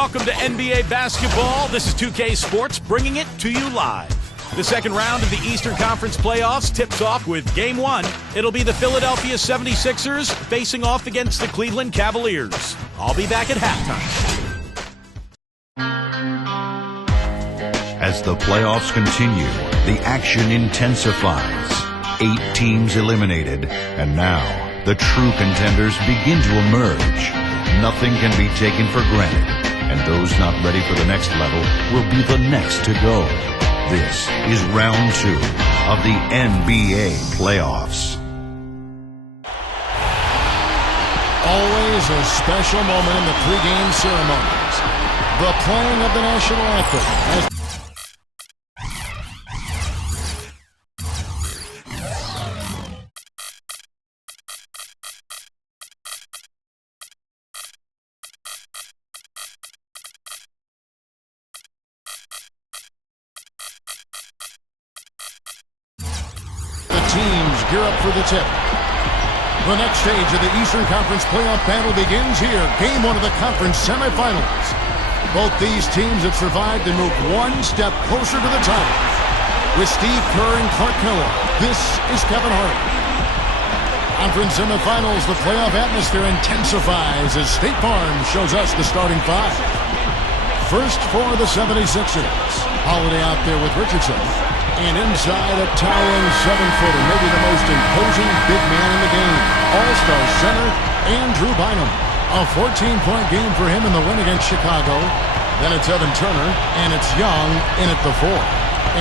Welcome to NBA basketball. This is 2K Sports bringing it to you live. The second round of the Eastern Conference playoffs tips off with Game 1. It'll be the Philadelphia 76ers facing off against the Cleveland Cavaliers. I'll be back at halftime. As the playoffs continue, the action intensifies. 8 teams eliminated, and now the true contenders begin to emerge. Nothing can be taken for granted, and those not ready for the next level will be the next to go. This is round 2 of the NBA playoffs. Always a special moment in the pregame ceremonies. The playing of the national anthem. Teams gear up for the tip. The next stage of the Eastern Conference playoff battle begins here. Game 1 of the conference semifinals. Both these teams have survived and moved one step closer to the title. With Steve Kerr and Clark Miller, this is Kevin Hart. Conference semifinals, the playoff atmosphere intensifies as State Farm shows us the starting 5. First for the 76ers. Holiday out there with Richardson. And inside, a towering 7-footer, maybe the most imposing big man in the game. All-star center, Andrew Bynum. A 14-point game for him in the win against Chicago. Then it's Evan Turner, and it's Young in at the 4.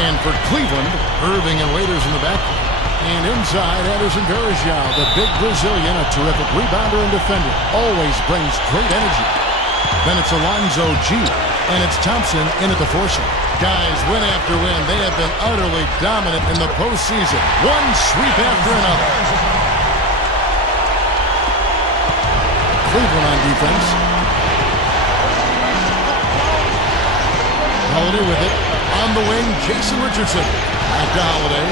And for Cleveland, Irving and Waiters in the backcourt. And inside, Anderson Varejao, the big Brazilian, a terrific rebounder and defender. Always brings great energy. Then it's Alonzo G. And it's Thompson in at the 4 slot. Guys, win after win, they have been utterly dominant in the postseason. One sweep after another. Cleveland on defense. Holiday with it. On the wing, Jason Richardson. Back to Holiday.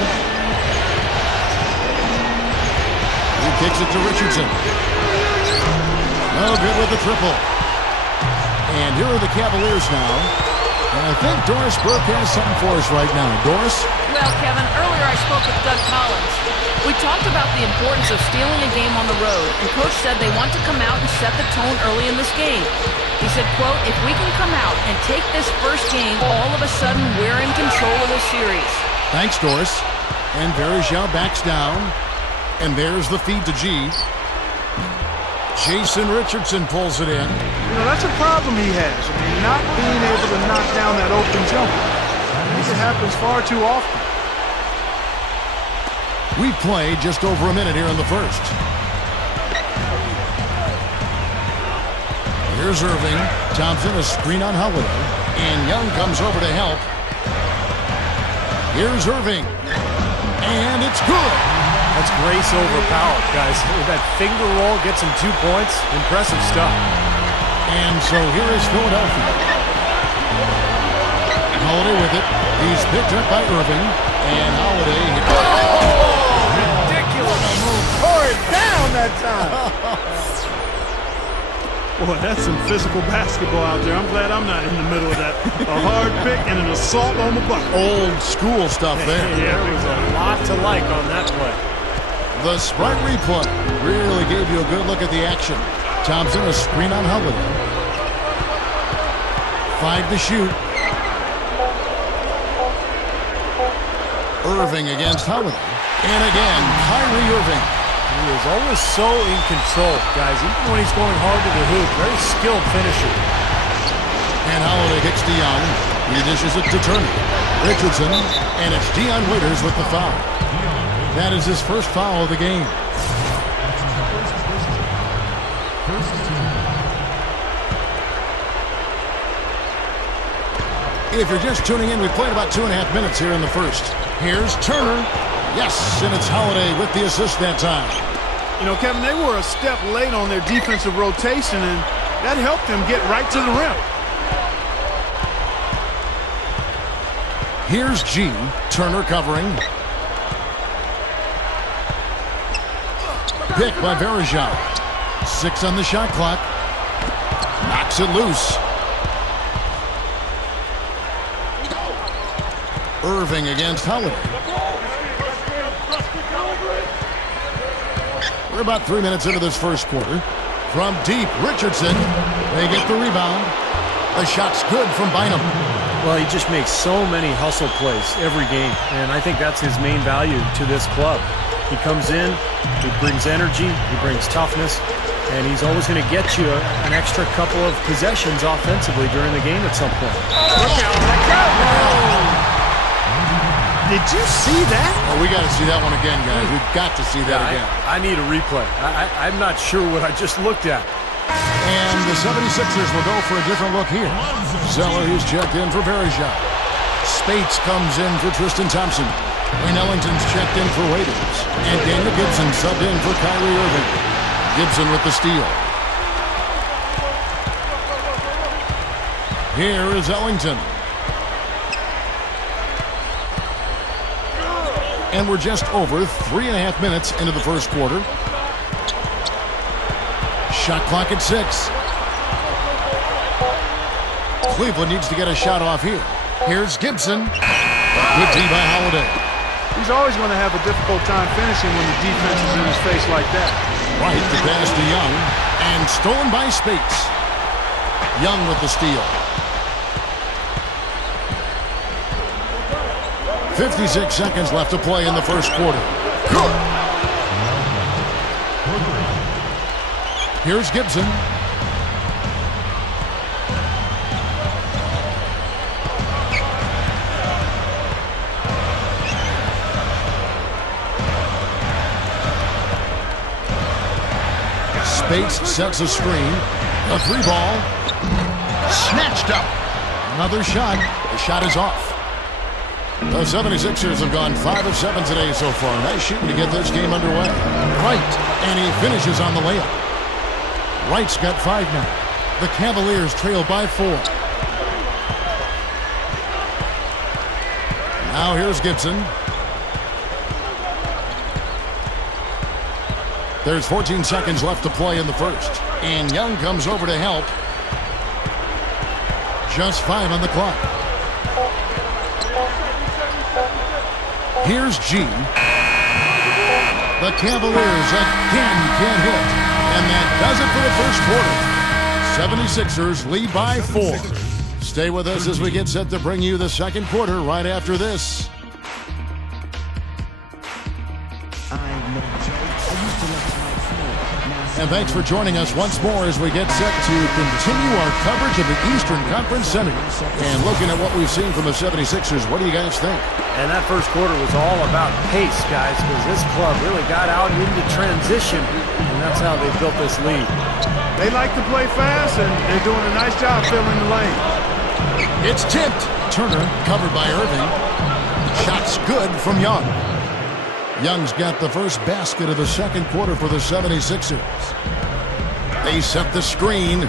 He kicks it to Richardson. No good with the triple. And here are the Cavaliers now. And I think Doris Burke has something for us right now. Doris? Well, Kevin, earlier I spoke with Doug Collins. We talked about the importance of stealing a game on the road, and Coach said they want to come out and set the tone early in this game. He said, quote, if we can come out and take this first game, all of a sudden we're in control of the series. Thanks, Doris. And Varejao backs down. And there's the feed to G. Jason Richardson pulls it in. You know, that's a problem he has. I mean, not being able to knock down that open jumper. I think it happens far too often. We've played just over a minute here in the first. Here's Irving. Thompson, a screen on Holiday. And Young comes over to help. Here's Irving. And it's good. That's grace over power, guys. With that finger roll, gets him 2 points. Impressive stuff. And so here is Philadelphia. Holiday with it. He's picked up by Irving. And Holiday. Ridiculous move. Tore it down that time. Boy, that's some physical basketball out there. I'm glad I'm not in the middle of that. A hard pick and an assault on the bucket. Old school stuff there. Yeah, there was a lot to like on that play. The Sprite replay really gave you a good look at the action. Thompson, a screen on Holiday. 5 to shoot. Irving against Holiday. And again, Kyrie Irving. He is always so in control, guys. Even when he's going hard to the hoop, very skilled finisher. And Holiday kicks to Young. He dishes it to Turner. Richardson. And it's Dion Waiters with the foul. That is his first foul of the game. If you're just tuning in, we played about 2.5 minutes here in the first. Here's Turner. Yes, and it's Holiday with the assist that time. You know, Kevin, they were a step late on their defensive rotation, and that helped them get right to the rim. Here's G. Turner covering. Pick by Varejao. 6 on the shot clock. Knocks it loose. Irving against Holiday. We're about 3 minutes into this first quarter. From deep, Richardson. They get the rebound. The shot's good from Bynum. Well, he just makes so many hustle plays every game, and I think that's his main value to this club. He comes in, he brings energy, he brings toughness, and he's always going to get you an extra couple of possessions offensively during the game at some point. Look out, look out. Did you see that? Oh, we got to see that one again, guys. We've got to see that again. I need a replay. I'm not sure what I just looked at. And the 76ers will go for a different look here. Zeller, who's checked in for Verija. Spates comes in for Tristan Thompson. Wayne Ellington's checked in for Waiters. And Daniel Gibson subbed in for Kyrie Irving. Gibson with the steal. Here is Ellington. And we're just over 3.5 minutes into the first quarter. Shot clock at 6. Cleveland needs to get a shot off here. Here's Gibson. Good D by Holiday. He's always going to have a difficult time finishing when the defense is in his face like that. Right, the pass to Young. And stolen by Spates. Young with the steal. 56 seconds left to play in the first quarter. Here's Gibson. Spates sets a screen. A 3-ball. Snatched up. Another shot. The shot is off. The 76ers have gone 5 of 7 today so far. Nice shooting to get this game underway. Wright, and he finishes on the layup. Wright's got 5 now. The Cavaliers trail by 4. Now here's Gibson. There's 14 seconds left to play in the first. And Young comes over to help. Just 5 on the clock. Here's G. The Cavaliers again can't hit. And that does it for the first quarter. 76ers lead by 4. Stay with us as we get set to bring you the second quarter right after this. And thanks for joining us once more as we get set to continue our coverage of the Eastern Conference Semis. And looking at what we've seen from the 76ers, what do you guys think? And that first quarter was all about pace, guys, because this club really got out into transition, and that's how they built this lead. They like to play fast, and they're doing a nice job filling the lane. It's tipped. Turner covered by Irving. Shot's good from Young. Young's got the first basket of the second quarter for the 76ers. They set the screen.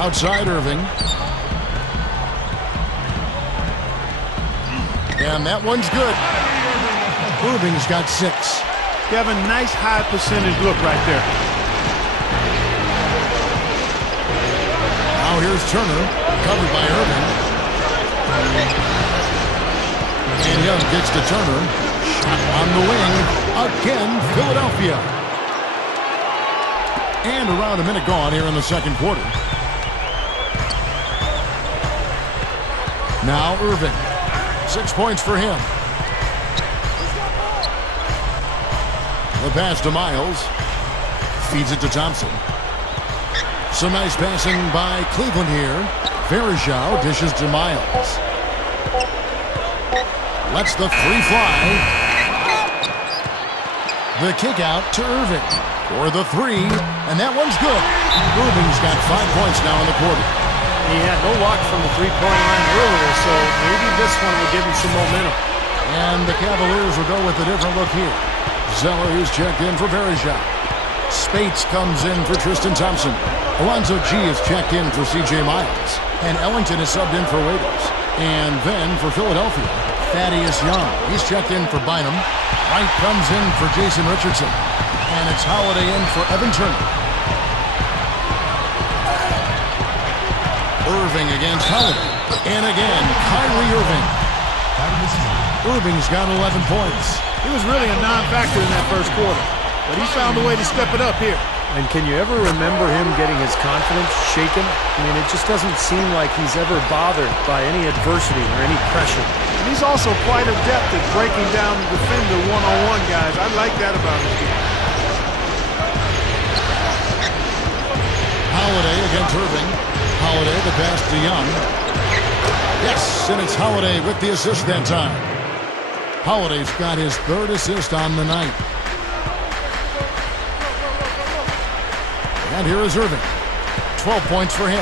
Outside Irving. And that one's good. Irving's got 6. You have a nice high percentage look right there. Now here's Turner, covered by Irving. And Young gets to Turner. Shot on the wing. Again, Philadelphia. And around a minute gone here in the second quarter. Now Irving. 6 points for him. The pass to Miles. Feeds it to Thompson. Some nice passing by Cleveland here. Verija dishes to Miles. Lets the free fly. The kick out to Irving for the 3, and that one's good. Irving's got 5 points now in the quarter. He had no luck from the three-point line earlier, so maybe this one will give him some momentum. And the Cavaliers will go with a different look here. Zeller, who's checked in for Verija. Spates comes in for Tristan Thompson. Alonzo G is checked in for C.J. Miles. And Ellington is subbed in for Waiters. And then for Philadelphia, Thaddeus Young. He's checked in for Bynum. Wright comes in for Jason Richardson. And it's Holiday in for Evan Turner. Irving against Holiday. And again, Kyrie Irving. Irving's got 11 points. He was really a non-factor in that first quarter, but he found a way to step it up here. And can you ever remember him getting his confidence shaken? I mean, it just doesn't seem like he's ever bothered by any adversity or any pressure. And he's also quite adept at breaking down the defender one-on-one, guys. I like that about his game. Holiday against Irving. Holiday, the pass to Young. Yes, and it's Holiday with the assist that time. Holiday's got his third assist on the night. And here is Irving. 12 points for him.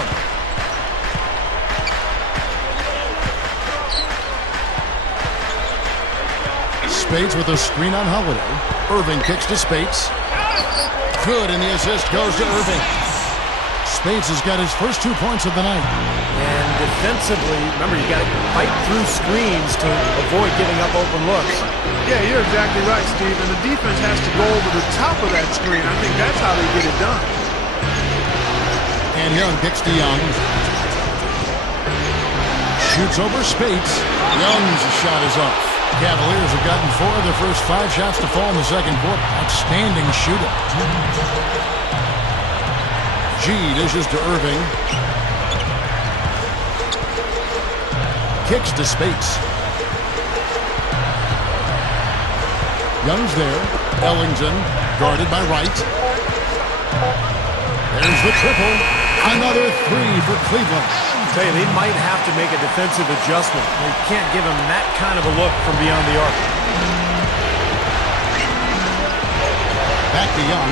Spades with a screen on Holiday. Irving kicks to Spades. Good, and the assist goes to Irving. Spades has got his first 2 points of the night. And defensively, remember, you got to fight through screens to avoid giving up open looks. Yeah, you're exactly right, Steve. And the defense has to go over the top of that screen. I think that's how they get it done. And Young kicks to Young. Shoots over Spades. Young's shot is off. Cavaliers have gotten 4 of their first 5 shots to fall in the second quarter. Outstanding shooting. G dishes to Irving. Kicks to Spades. Young's there. Ellington guarded by Wright. There's the triple. Another 3 for Cleveland. I tell you, they might have to make a defensive adjustment. They can't give him that kind of a look from beyond the arc. Back to Young.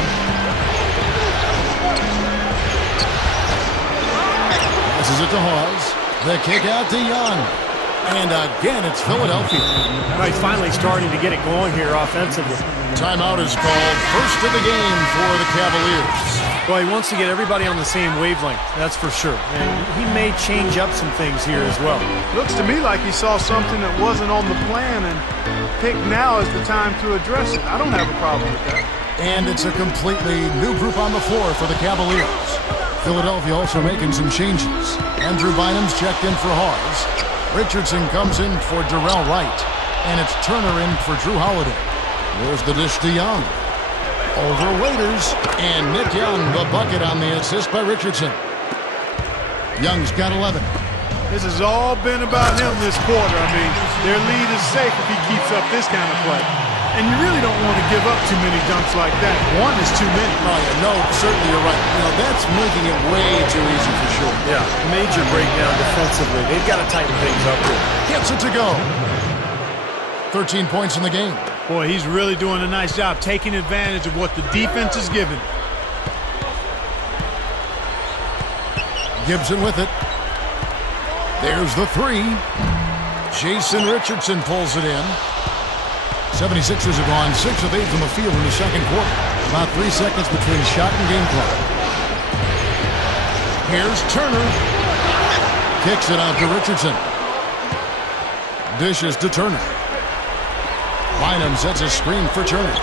Passes it to Hawes. The kick out to Young. And again, it's Philadelphia. Well, he's finally starting to get it going here offensively. Timeout is called. First of the game for the Cavaliers. Well, he wants to get everybody on the same wavelength, that's for sure. And he may change up some things here as well. Looks to me like he saw something that wasn't on the plan and picked now as the time to address it. I don't have a problem with that. And it's a completely new group on the floor for the Cavaliers. Philadelphia also making some changes. Andrew Bynum's checked in for Hawes. Richardson comes in for Darrell Wright. And it's Turner in for Drew Holiday. There's the dish to Young. Over Waiters. And Nick Young, the bucket on the assist by Richardson. Young's got 11. This has all been about him this quarter. I mean, their lead is safe if he keeps up this kind of play. And you really don't want to give up too many dunks like that. One is too many. Oh, yeah, no, certainly you're right. You know, that's making it way too easy for sure. Yeah, major breakdown defensively. They've got to tighten things up here. Gets it to go. 13 points in the game. Boy, he's really doing a nice job taking advantage of what the defense is giving. Gibson with it. There's the 3. Jason Richardson pulls it in. 76ers have gone 6 of 8 from the field in the second quarter. About 3 seconds between shot and game clock. Here's Turner. Kicks it out to Richardson. Dishes to Turner. Bynum sets a screen for Turner.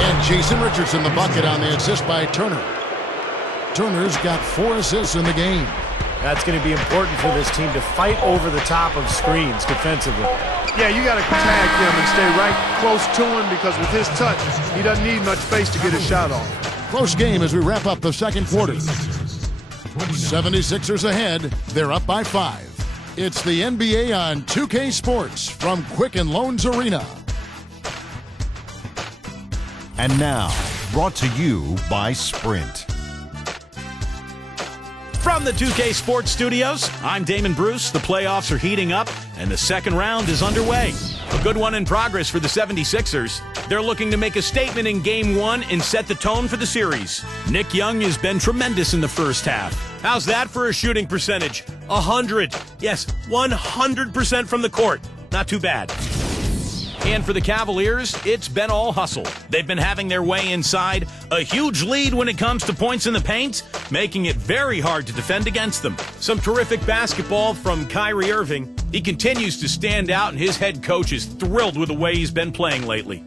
And Jason Richardson, the bucket on the assist by Turner. Turner's got 4 assists in the game. That's going to be important for this team to fight over the top of screens defensively. Yeah, you got to tag him and stay right close to him because with his touch, he doesn't need much space to get his shot off. Close game as we wrap up the second quarter. 76ers ahead. They're up by 5. It's the NBA on 2K Sports from Quicken Loans Arena. And now, brought to you by Sprint. From the 2K Sports Studios, I'm Damon Bruce. The playoffs are heating up, and the second round is underway. A good one in progress for the 76ers. They're looking to make a statement in Game 1 and set the tone for the series. Nick Young has been tremendous in the first half. How's that for a shooting percentage? 100. Yes, 100% from the court. Not too bad. And for the Cavaliers, it's been all hustle. They've been having their way inside, a huge lead when it comes to points in the paint, making it very hard to defend against them. Some terrific basketball from Kyrie Irving. He continues to stand out, and his head coach is thrilled with the way he's been playing lately.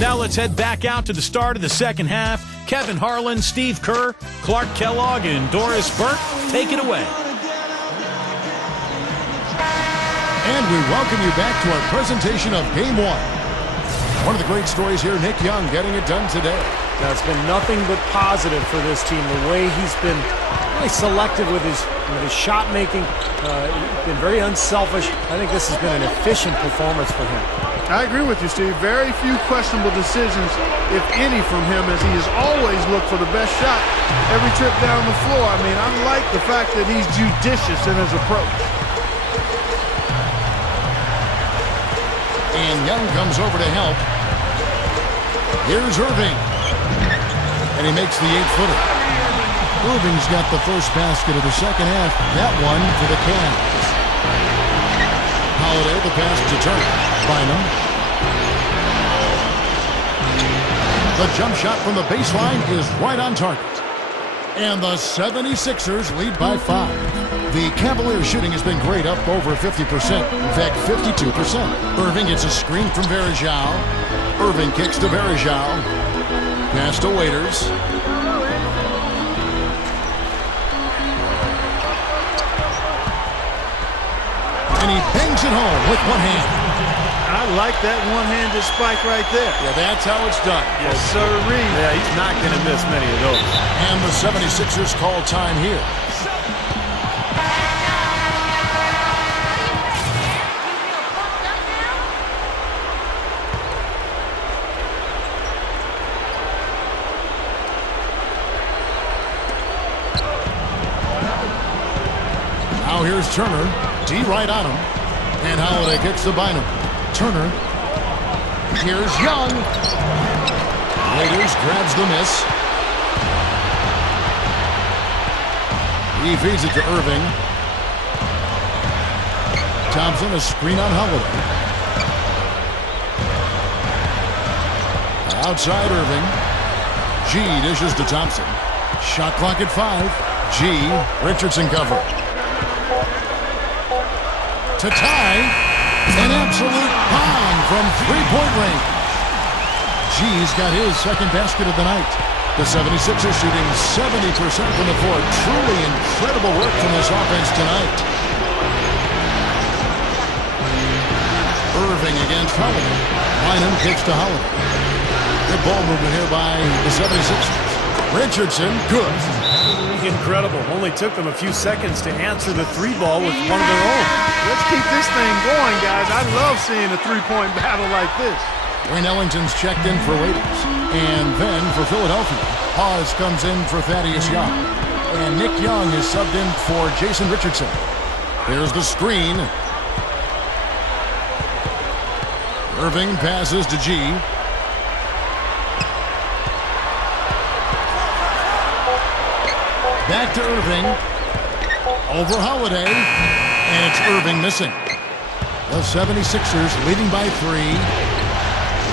Now let's head back out to the start of the second half. Kevin Harlan, Steve Kerr, Clark Kellogg, and Doris Burke take it away. And we welcome you back to our presentation of Game 1. One of the great stories here, Nick Young getting it done today. That's been nothing but positive for this team. The way he's been really selective with his shot making, been very unselfish. I think this has been an efficient performance for him. I agree with you, Steve. Very few questionable decisions, if any, from him, as he has always looked for the best shot every trip down the floor. I mean, I like the fact that he's judicious in his approach. And Young comes over to help. Here's Irving. And he makes the 8-footer. Irving's got the first basket of the second half. That one for the Cavs. Holiday, the pass to Turner. Bynum. The jump shot from the baseline is right on target. And the 76ers lead by 5. The Cavaliers shooting has been great, up over 50%. In fact, 52%. Irving gets a screen from Varejao. Irving kicks to Varejao. Pass to Waiters. And he bangs it home with one hand. I like that one-handed spike right there. Yeah, that's how it's done. Yes, sirree. Yeah, he's not going to miss many of those. And the 76ers call time here. Now here's Turner. D right on him. And Holiday kicks to Bynum. Turner. Here's Young. Waiters grabs the miss. He feeds it to Irving. Thompson, a screen on Holiday. Outside Irving. G dishes to Thompson. Shot clock at 5. G. Richardson cover. To tie. An absolute bomb from three-point range. G's got his second basket of the night. The 76ers shooting 70% from the floor. Truly incredible work from this offense tonight. Irving against Holiday. Bynum kicks to Holiday. Good ball movement here by the 76ers. Richardson, good. Incredible. Only took them a few seconds to answer the three ball with one of their own. Let's keep this thing going, guys. I love seeing a three-point battle like this. Wayne Ellington's checked in for Waiters. And then for Philadelphia, Hawes comes in for Thaddeus Young. And Nick Young is subbed in for Jason Richardson. There's the screen. Irving passes to G. Back to Irving. Over Holiday. And it's Irving missing. The 76ers leading by 3.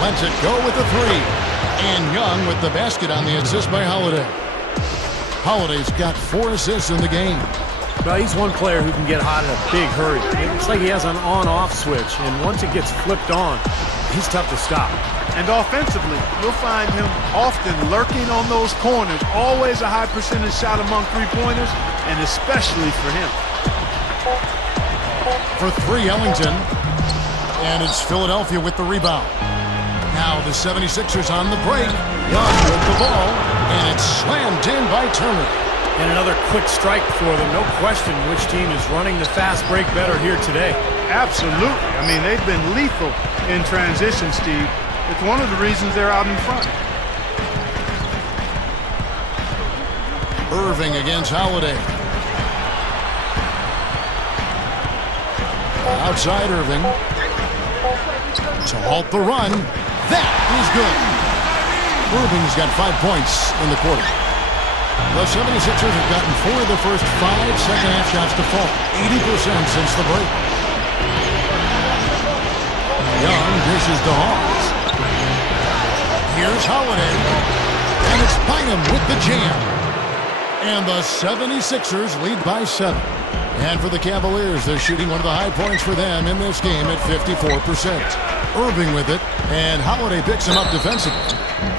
Lets it go with the 3. And Young with the basket on the assist by Holiday. Holiday's got 4 assists in the game. Well, he's one player who can get hot in a big hurry. It's like he has an on-off switch, and once it gets flipped on, he's tough to stop. And offensively, you'll find him often lurking on those corners. Always a high percentage shot among three-pointers, and especially for him. For 3, Ellington. And it's Philadelphia with the rebound. Now the 76ers on the break. Young with the ball, and it's slammed in by Turner. And another quick strike for them. No question which team is running the fast break better here today. Absolutely. I mean, they've been lethal in transition, Steve. It's one of the reasons they're out in front. Irving against Holiday. Outside Irving. To halt the run. That is good. Irving's got 5 points in the quarter. The 76ers have gotten 4 of the first 5 second-half shots to fall. 80% since the break. Young dishes to Hawes. Here's Holiday. And it's Bynum with the jam. And the 76ers lead by 7. And for the Cavaliers, they're shooting one of the high points for them in this game at 54%. Irving with it, and Holiday picks him up defensively.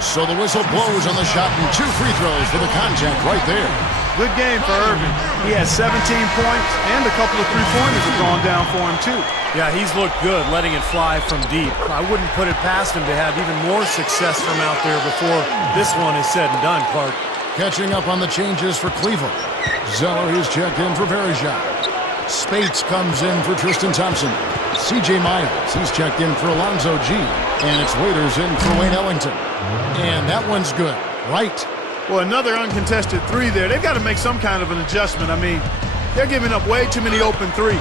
So the whistle blows on the shot, and 2 free throws for the contact right there. Good game for Irving. He has 17 points, and a couple of three-pointers have gone down for him, too. Yeah, he's looked good letting it fly from deep. I wouldn't put it past him to have even more success from out there before this one is said and done, Clark. Catching up on the changes for Cleveland. Zeller is checked in for Verejao. Spates comes in for Tristan Thompson. C.J. Miles, he's checked in for Alonzo G. And it's Waiters in for Wayne Ellington. And that one's good. Right. Well, another uncontested three there. They've got to make some kind of an adjustment. I mean, they're giving up way too many open threes.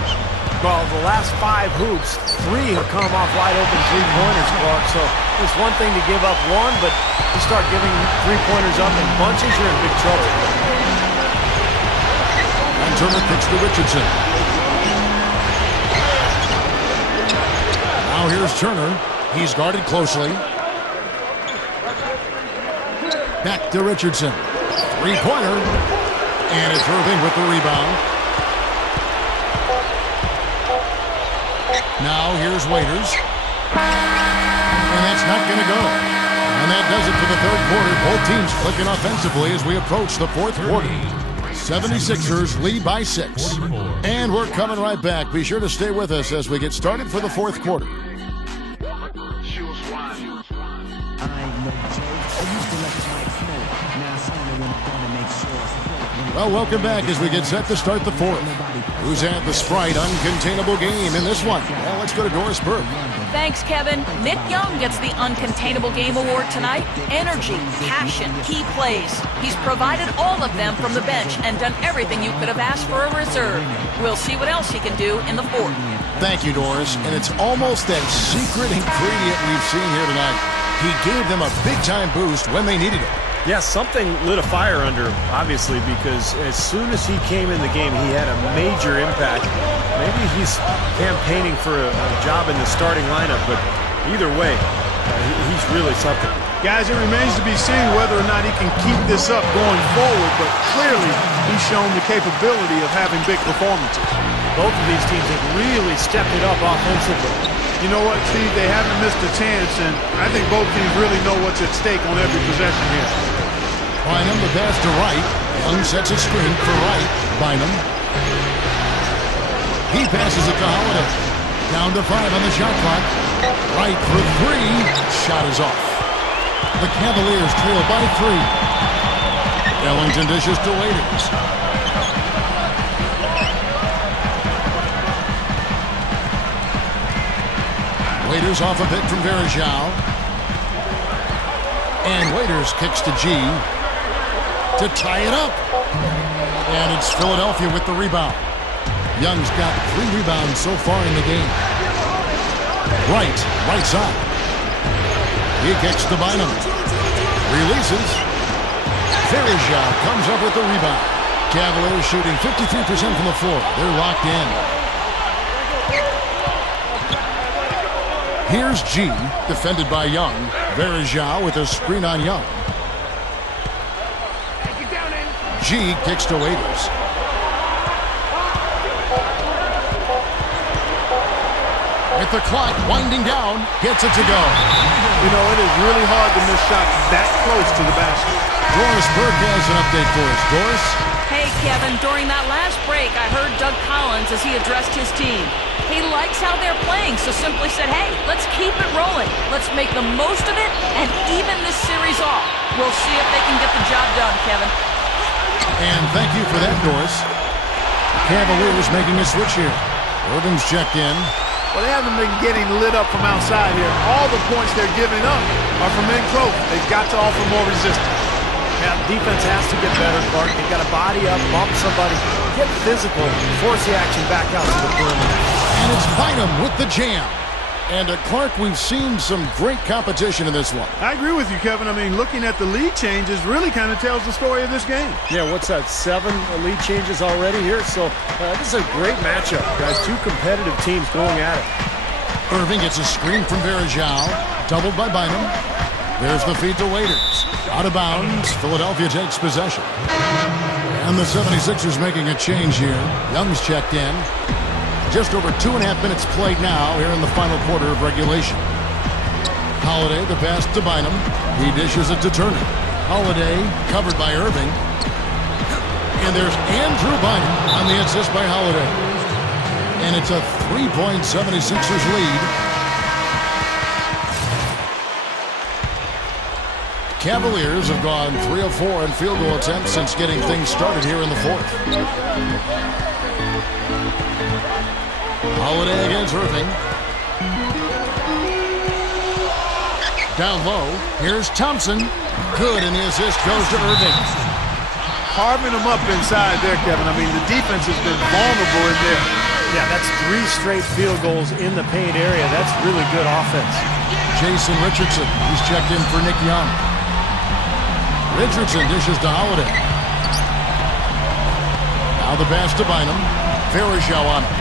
Well, the last 5 hoops, 3 have come off wide open three-pointers, Clark. So it's one thing to give up one, but you start giving three-pointers up in bunches, you're in big trouble. And Turner kicks to Richardson. Now here's Turner. He's guarded closely. Back to Richardson. Three-pointer. And it's Irving with the rebound. Now here's Waiters. And that's not going to go. And that does it for the third quarter. Both teams clicking offensively as we approach the fourth quarter. 76ers lead by 6. And we're coming right back. Be sure to stay with us as we get started for the fourth quarter. Well, welcome back as we get set to start the fourth. Who's had the Sprite uncontainable game in this one? Well, let's go to Doris Burke. Thanks, Kevin. Nick Young gets the Uncontainable Game Award tonight. Energy, passion, key plays. He's provided all of them from the bench and done everything you could have asked for a reserve. We'll see what else he can do in the fourth. Thank you, Doris. And it's almost that secret ingredient we've seen here tonight. He gave them a big-time boost when they needed it. Yeah, something lit a fire under him, obviously, because as soon as he came in the game, he had a major impact. Maybe he's campaigning for a job in the starting lineup, but either way, he's really something. Guys, it remains to be seen whether or not he can keep this up going forward, but clearly he's shown the capability of having big performances. Both of these teams have really stepped it up offensively. You know what, Steve? They haven't missed a chance, and I think both teams really know what's at stake on every possession here. Bynum, the pass to Wright. Young sets a screen for Wright. Bynum. He passes it to Holiday. Down to 5 on the shot clock. Wright for 3. Shot is off. The Cavaliers trail by 3. Ellington dishes to Waiters. Waiters off a bit from Verejao. And Waiters kicks to G to tie it up. And it's Philadelphia with the rebound. Young's got 3 rebounds so far in the game. Right side. He kicks to Bynum. Releases. Verejao comes up with the rebound. Cavaliers shooting 53% from the floor. They're locked in. Here's G, defended by Young. Verejao with a screen on Young. G kicks to Waiters. With the clock winding down, gets it to go. You know, it is really hard to miss shots that close to the basket. Doris Burke has an update for us. Doris? Hey, Kevin, during that last break, I heard Doug Collins as he addressed his team. He likes how they're playing, so simply said, hey, let's keep it rolling. Let's make the most of it and even this series off. We'll see if they can get the job done, Kevin. And thank you for that, Doris. Cavaliers making a switch here. Irving's checked in. Well, they haven't been getting lit up from outside here. All the points they're giving up are from in close. They've got to offer more resistance. Yeah, defense has to get better, Clark. They got to body up, bump somebody, get physical, force the action back out to the perimeter. And it's Bynum with the jam. And Clark, we've seen some great competition in this one. I agree with you, Kevin. I mean, looking at the lead changes really kind of tells the story of this game. Yeah, what's that, 7 lead changes already here? So this is a great matchup, guys. 2 competitive teams going at it. Irving gets a screen from Verejao, doubled by Bynum. There's the feed to Waiters. Out of bounds, Philadelphia takes possession. And the 76ers making a change here. Young's checked in. Just over 2.5 minutes played now here in the final quarter of regulation. Holiday, the pass to Bynum. He dishes it to Turner. Holiday covered by Irving. And there's Andrew Bynum on the assist by Holiday. And it's a 3-point 76ers lead. Cavaliers have gone 3 of 4 in field goal attempts since getting things started here in the fourth. Holiday against Irving. Down low, here's Thompson. Good, and the assist goes to Irving. Carving them up inside there, Kevin. I mean, the defense has been vulnerable in there. Yeah, that's 3 straight field goals in the paint area. That's really good offense. Jason Richardson, he's checked in for Nick Young. Richardson dishes to Holiday. Now the pass to Bynum. Varejao on it.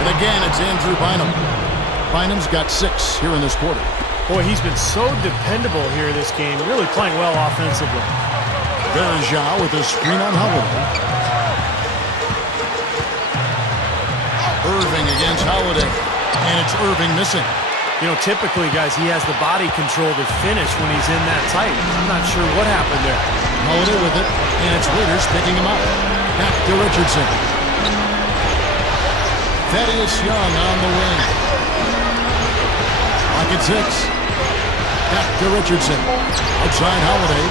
And again, it's Andrew Bynum. Bynum's got 6 here in this quarter. Boy, he's been so dependable here this game, really playing well offensively. Varejao with a screen on Holiday. Irving against Holiday. And it's Irving missing. You know, typically, guys, he has the body control to finish when he's in that tight. I'm not sure what happened there. Holiday with it, and it's Waiters picking him up. Back to Richardson. Thaddeus Young on the wing. Lock at 6. Back to Richardson. Outside Holiday.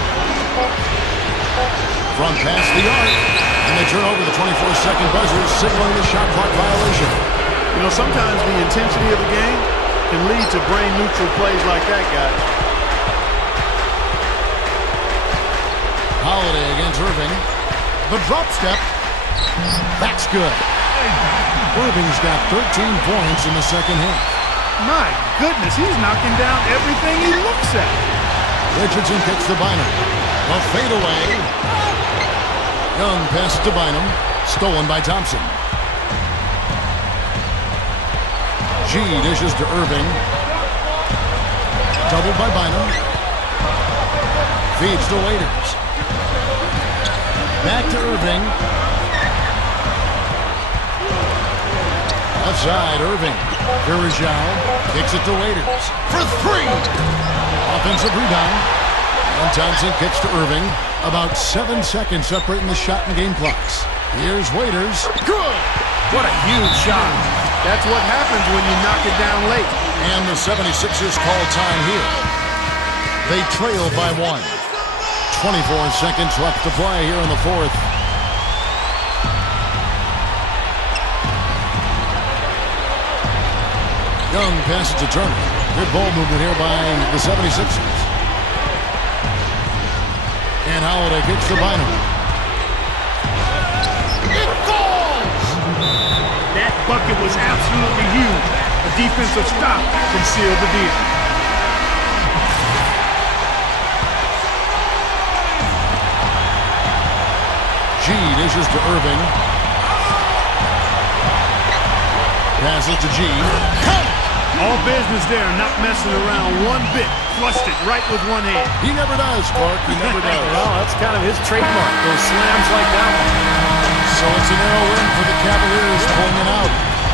Front pass the arc. And they turn over the 24-second buzzer, signaling the shot clock violation. You know, sometimes the intensity of the game can lead to brain-neutral plays like that, guys. Holiday against Irving. The drop step. That's good. Irving's got 13 points in the second half. My goodness, he's knocking down everything he looks at. Richardson kicks to Bynum. A fadeaway. Young pass to Bynum. Stolen by Thompson. G dishes to Irving. Doubled by Bynum. Feeds to Waiters. Back to Irving. Outside Irving. Varejao kicks it to Waiters. For 3! Offensive rebound. And Thompson kicks to Irving. About 7 seconds separating the shot and game clocks. Here's Waiters. Good! What a huge shot. That's what happens when you knock it down late. And the 76ers call time here. They trail by 1. 24 seconds left to play here in the fourth. Young passes to Turner. Good ball movement here by the 76ers. And Holiday kicks to Bynum. It falls! That bucket was absolutely huge. A defensive stop can seal the deal. G dishes to Irving. Passes to G. Count! All business there, not messing around one bit. Flushed it right with one hand. He never does, Clark. He never does. Well, that's kind of his trademark, those slams like that one. So it's a narrow win for the Cavaliers, pulling it out.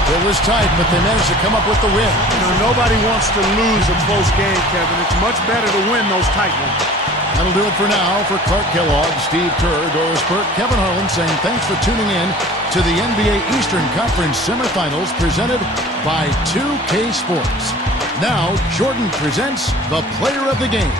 It was tight, but they managed to come up with the win. You know, nobody wants to lose a close game, Kevin. It's much better to win those tight ones. That'll do it for now. For Clark Kellogg, Steve Kerr, Doris Burke, Kevin Harlan saying thanks for tuning in to the NBA Eastern Conference semifinals presented by 2K Sports. Now, Jordan presents the player of the game.